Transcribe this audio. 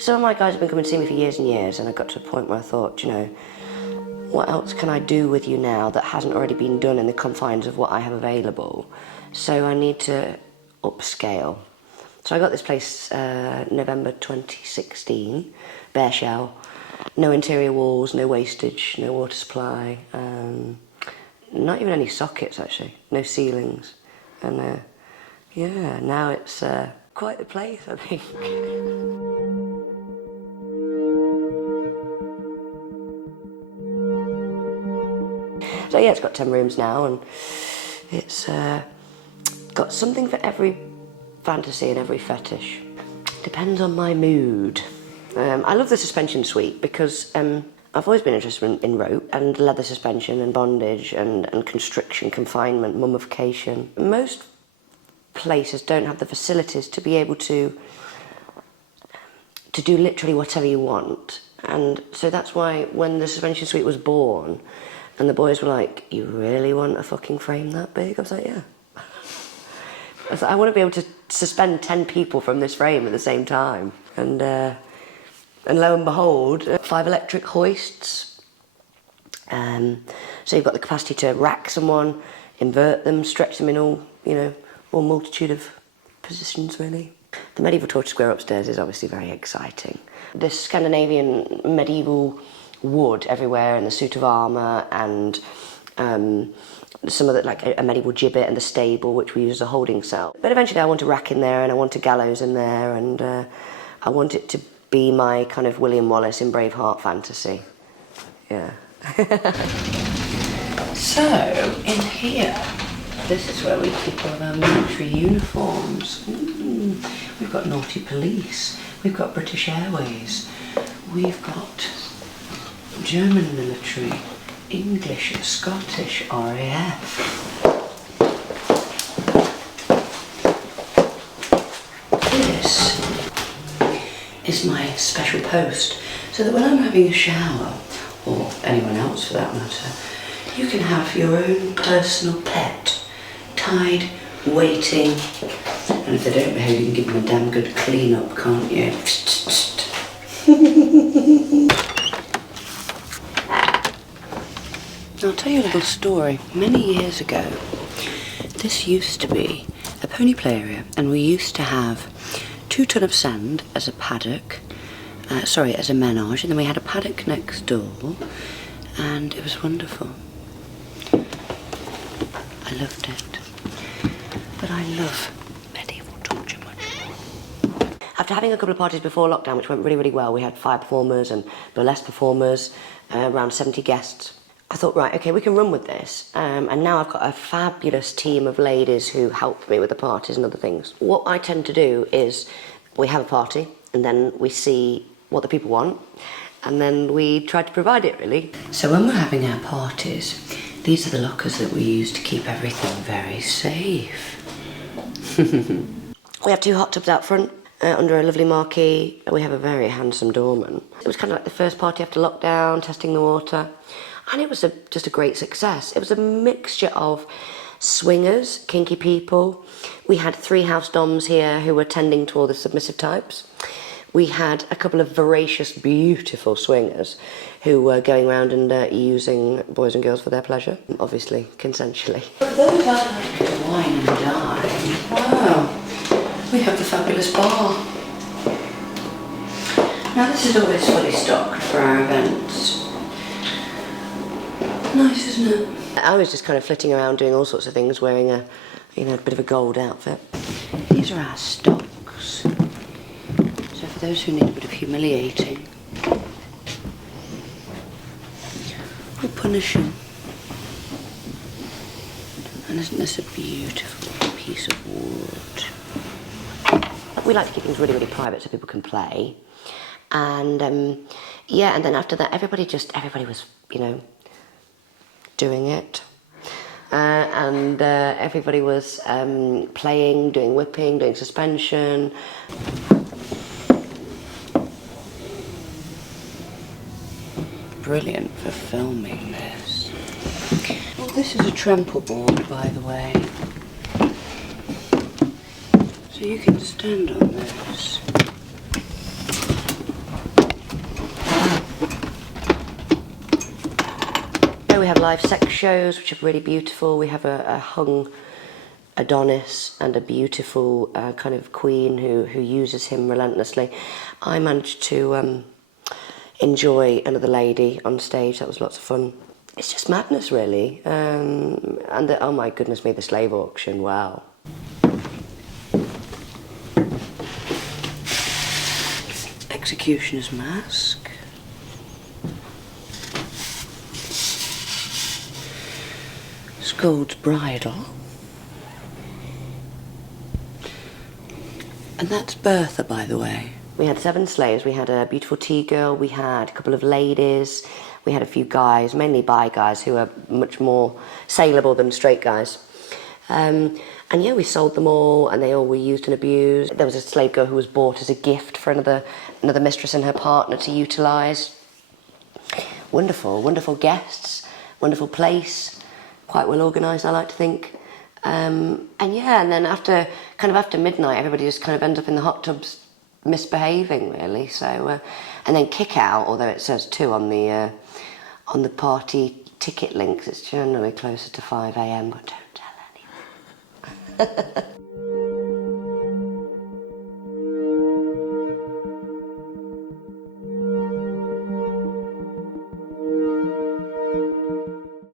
some of my guys have been coming to see me for years and years, and I got to a point where I thought, you know, what else can I do with you now that hasn't already been done in the confines of what I have available? So I need to upscale. So I got this place November 2016, bare shell, no interior walls, no wastage, no water supply, not even any sockets actually, no ceilings, and yeah, now it's quite the place, I think. So yeah, it's got 10 rooms now, and it's got something for every fantasy and every fetish. Depends on my mood. I love the suspension suite because I've always been interested in rope and leather suspension and bondage and constriction, confinement, mummification. Most places don't have the facilities to be able to do literally whatever you want. And so that's why when the suspension suite was born and the boys were like, "You really want a fucking frame that big?" I was like, yeah. I was like, I want to be able to suspend 10 people from this frame at the same time. And lo and behold, 5 electric hoists. So you've got the capacity to rack someone, invert them, stretch them in all, you know, all multitude of positions, really. The medieval torture square upstairs is obviously very exciting. The Scandinavian medieval wood everywhere, and the suit of armour, and some of the, like a medieval gibbet, and the stable, which we use as a holding cell. But eventually I want a rack in there, and I want a gallows in there, and I want it to be my kind of William Wallace in Braveheart fantasy. Yeah. So, in here, this is where we keep all of our military uniforms. We've got Naughty Police, we've got British Airways, we've got German military, English, Scottish, RAF. This is my special post, so that when I'm having a shower, or anyone else for that matter, you can have your own personal pet, tied, waiting, and if they don't behave, you can give them a damn good clean up, can't you? I'll tell you a little story. Many years ago, this used to be a pony play area, and we used to have 2 ton of sand as a paddock, as a menage, and then we had a paddock next door, and it was wonderful. I loved it. But I love medieval torture much more. After having a couple of parties before lockdown, which went really, really well, we had fire performers and burlesque performers, around 70 guests. I thought, right, okay, we can run with this. And now I've got a fabulous team of ladies who help me with the parties and other things. What I tend to do is we have a party, and then we see what the people want, and then we try to provide it, really. So when we're having our parties, these are the lockers that we use to keep everything very safe. We have 2 hot tubs out front, under a lovely marquee. We have a very handsome doorman. It was kind of like the first party after lockdown, testing the water. And it was just a great success. It was a mixture of swingers, kinky people. We had 3 house doms here who were tending to all the submissive types. We had a couple of voracious, beautiful swingers who were going around and using boys and girls for their pleasure, obviously consensually. For those that like to wine and dine, wow, we have the fabulous bar. Now this is always fully stocked for our events. Nice, isn't it? I was just kind of flitting around doing all sorts of things, wearing a bit of a gold outfit. These are our stocks. So for those who need a bit of humiliating, we punish them. And isn't this a beautiful piece of wood? We like to keep things really, really private so people can play. And yeah, and then after that, everybody was, doing it. And everybody was playing, doing whipping, doing suspension. Brilliant for filming this. Well, this is a trample board, by the way. So you can stand on this. We have live sex shows, which are really beautiful. We have a hung Adonis and a beautiful kind of queen who uses him relentlessly. I managed to enjoy another lady on stage. That was lots of fun. It's just madness, really. Oh my goodness me, the slave auction, wow. Executioner's mask. Scold's bridle. And that's Bertha, by the way. We had 7 slaves. We had a beautiful tea girl, we had a couple of ladies, we had a few guys, mainly bi guys, who are much more saleable than straight guys. And yeah, we sold them all, and they all were used and abused. There was a slave girl who was bought as a gift for another mistress and her partner to utilise. Wonderful, wonderful guests, wonderful place, quite well organised, I like to think. And yeah, and then after midnight, everybody just kind of ends up in the hot tubs misbehaving, really. So, and then kick out, although it says 2 on the party ticket links, it's generally closer to 5 AM, but don't tell anyone.